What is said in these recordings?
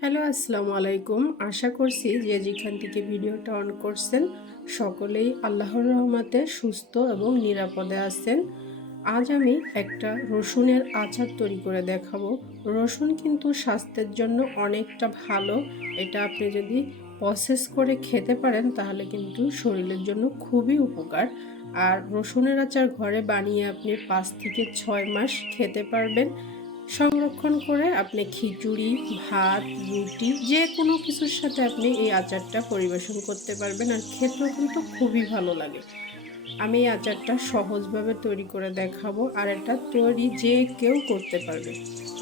Hello, আসসালামু আলাইকুম। আশা করছি যে যেখান থেকে ভিডিওটা অন করছেন, সকলেই আল্লাহর রহমাতে সুস্থ এবং নিরাপদে আছেন। আজ আমি একটা রসুনের আচার তৈরি করে দেখাবো। রসুন কিন্তু স্বাস্থ্যের জন্য অনেকটা ভালো। এটা আপনি যদি প্রসেস করে খেতে পারেন, তাহলে কিন্তু শরীরের জন্য খুবই উপকার। আর রসুনের আচার ঘরে বানিয়ে আপনি পাঁচ থেকে ছয় মাস খেতে পারবেন। সংরক্ষণ করে আপনি খিচুড়ি, ভাত, রুটি, যে কোনো কিছুর সাথে আপনি এই আচারটা পরিবেশন করতে পারবেন আর খেতেও কিন্তু খুবই ভালো লাগে। আমি এই আচারটা সহজভাবে তৈরি করে দেখাবো আর এটা তৈরি যে কেউ করতে পারবে।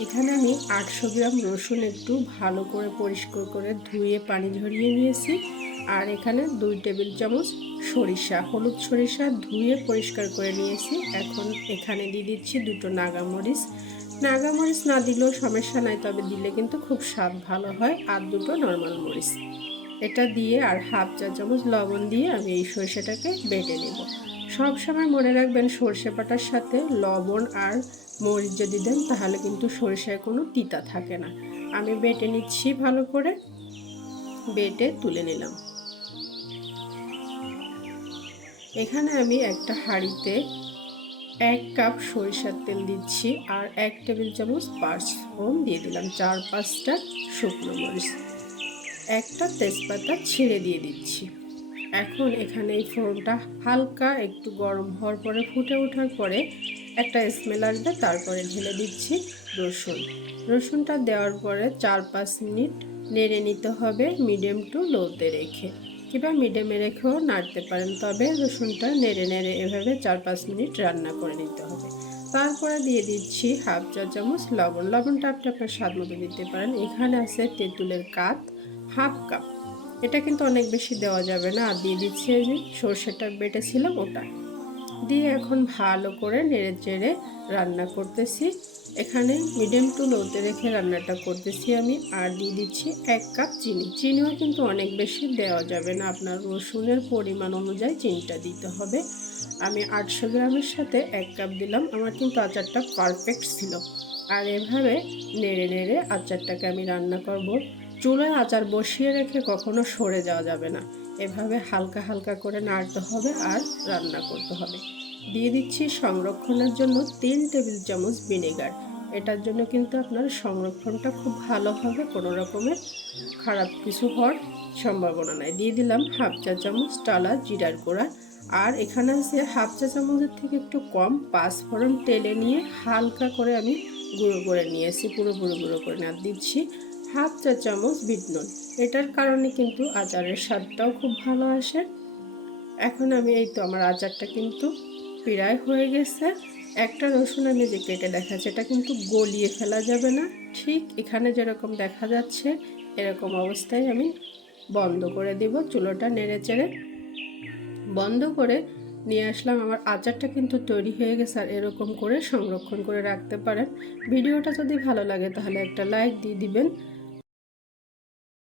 এখানে আমি আটশো গ্রাম রসুন একটু ভালো করে পরিষ্কার করে ধুয়ে পানি ঝরিয়ে নিয়েছি আর এখানে দুই টেবিল চামচ সরিষা, হলুদ সরিষা ধুয়ে পরিষ্কার করে নিয়েছি। এখন এখানে দিয়ে দিচ্ছি দুটো নাগামরিচ নাগামরিচ না দিলেও সমস্যা নাই, তবে দিলে কিন্তু খুব স্বাদ ভালো হয়। আর দুটো নর্মাল মরিচ। এটা দিয়ে আর হাফ চা চামচ লবণ দিয়ে আমি এই সর্ষেটাকে বেটে নেব। সব সময় মনে রাখবেন সর্ষে পাটার সাথে লবণ আর মরিচ যদি দেন, তাহলে কিন্তু সরিষায় কোনো তিতা থাকে না। আমি বেটে নিচ্ছি ভালো করে। বেটে তুলে নিলাম। এখানে আমি একটা হাঁড়িতে এক কাপ সরিষার তেল দিচ্ছি আর এক টেবিল চামচ পাঁচফোড়ন দিয়ে দিলাম, চার পাঁচটা শুকনো মরিচ। একটা তেজপাতা ছিঁড়ে দিয়ে দিচ্ছি। এখন এখানে এই ফোড়নটা হালকা একটু গরম হওয়ার পরে, ফুটে ওঠার পরে একটা স্মেল আসবে, তারপরে ঢেলে দিচ্ছি রসুন। রসুনটা দেওয়ার পরে চার পাঁচ মিনিট নেড়ে নিতে হবে, মিডিয়াম টু লোতে রেখে। কিংবা মিডিয়ামে রেখেও নাড়তে পারেন, তবে রসুনটা নেড়ে নেড়ে এভাবে চার পাঁচ মিনিট রান্না করে নিতে হবে। তারপরে দিয়ে দিচ্ছি হাফ চা চামচ লবণ। লবণটা আপনি আপনার স্বাদ মতো দিতে পারেন। এখানে আছে তেঁতুলের কাত, হাফ কাপ। এটা কিন্তু অনেক বেশি দেওয়া যাবে না। আর দিয়ে দিচ্ছি যে সর্ষেটা বেটেছিলাম ওটা। দিয়ে এখন ভালো করে নেড়ে চেড়ে রান্না করতেছি। এখানে মিডিয়াম টু লোতে রেখে রান্নাটা করতেছি আমি। আর দিয়ে দিচ্ছি এক কাপ চিনি। চিনিও কিন্তু অনেক বেশি দেওয়া যাবে না। আপনার রসুনের পরিমাণ অনুযায়ী চিনিটা দিতে হবে। আমি আটশো গ্রামের সাথে এক কাপ দিলাম। আমার কিন্তু আচারটা পারফেক্ট ছিল। আর এভাবে নেড়ে নেড়ে আচারটাকে আমি রান্না করব। চুলায় আচার বসিয়ে রেখে কখনো সরে যাওয়া যাবে না। এভাবে হালকা হালকা করে নাড়তে হবে আর রান্না করতে হবে। দিয়ে দিচ্ছি সংরক্ষণের জন্য তিন টেবিল চামচ ভিনেগার। এটার জন্য কিন্তু আপনার সংরক্ষণটা খুব ভালো হবে, কোনো রকমের খারাপ কিছু হওয়ার সম্ভাবনা নাই। দিয়ে দিলাম হাফ চা চামচ টালা জিরার গুঁড়া। আর এখানে আছে হাফ চা চামচের থেকে একটু কম পাঁচ ফোড়ন তেলে নিয়ে হালকা করে আমি গুঁড়ো করে নিয়েছি, পুরো গুঁড়ো গুঁড়ো করে না, দিচ্ছি হাফ চা চামচ বিট নুন। এটার কারণে কিন্তু আচারের স্বাদটাও খুব ভালো আসে। এখন আমি এই তো আমার আচারটা কিন্তু প্রায় হয়ে গেছে। একটা রসুন আমি যে কেটে দেখাচ্ছি, এটা কিন্তু গলিয়ে ফেলা যাবে না। ঠিক এখানে যেরকম দেখা যাচ্ছে, এরকম অবস্থায় আমি বন্ধ করে দিব, চুলোটা নেড়ে চেড়ে। বন্ধ করে নিয়ে আসলাম, আমার আচারটা কিন্তু তৈরি হয়ে গেছে, আর এরকম করে সংরক্ষণ করে রাখতে পারেন। ভিডিওটা যদি ভালো লাগে তাহলে একটা লাইক দিয়ে দিবেন।